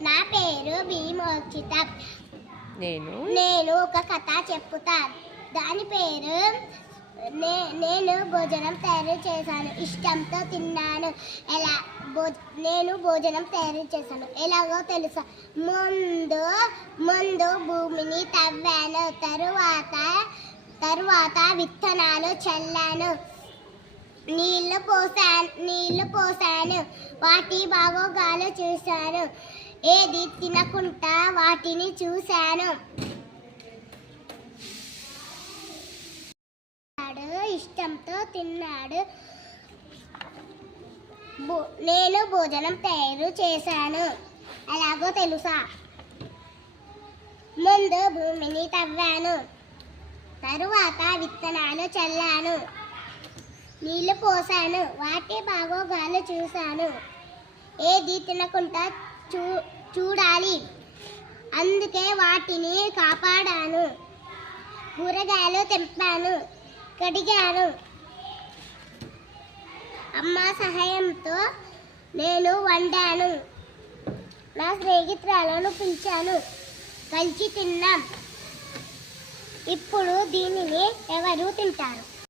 నా పేరు భీమోక్షిత. నేను ఒక కథ చెప్పుతా. దాని పేరు నేను భోజనం తయారు చేశాను, ఇష్టంతో తిన్నాను. నేను భోజనం తయారు చేశాను ఎలాగో తెలుసా? ముందు భూమిని తవ్వాను, తరువాత విత్తనాలు చల్లాను, నీళ్లు పోసాను, వాటి బాగోగాలు చూశాను, ఏది తినకుండా వాటిని చూశాను. ఇష్టంతో తిన్నాడు. నేను భోజనం తయారు చేశాను ఎలాగో తెలుసా? ముందు భూమిని తవ్వాను, తరువాత విత్తనాలు చల్లాను, నీళ్లు పోసాను, వాటి బాగోగాలు చూశాను, ఏది తినకుండా చూడాలి, అందుకే వాటిని కాపాడాను. కూరగాయలు తెంపాను, కడిగాను, అమ్మ సహాయంతో నేను వండాను, నా స్నేహితురాలను పిలిచాను, కలిసి తిన్నాం. ఇప్పుడు దీనిని ఎవరు తింటారు?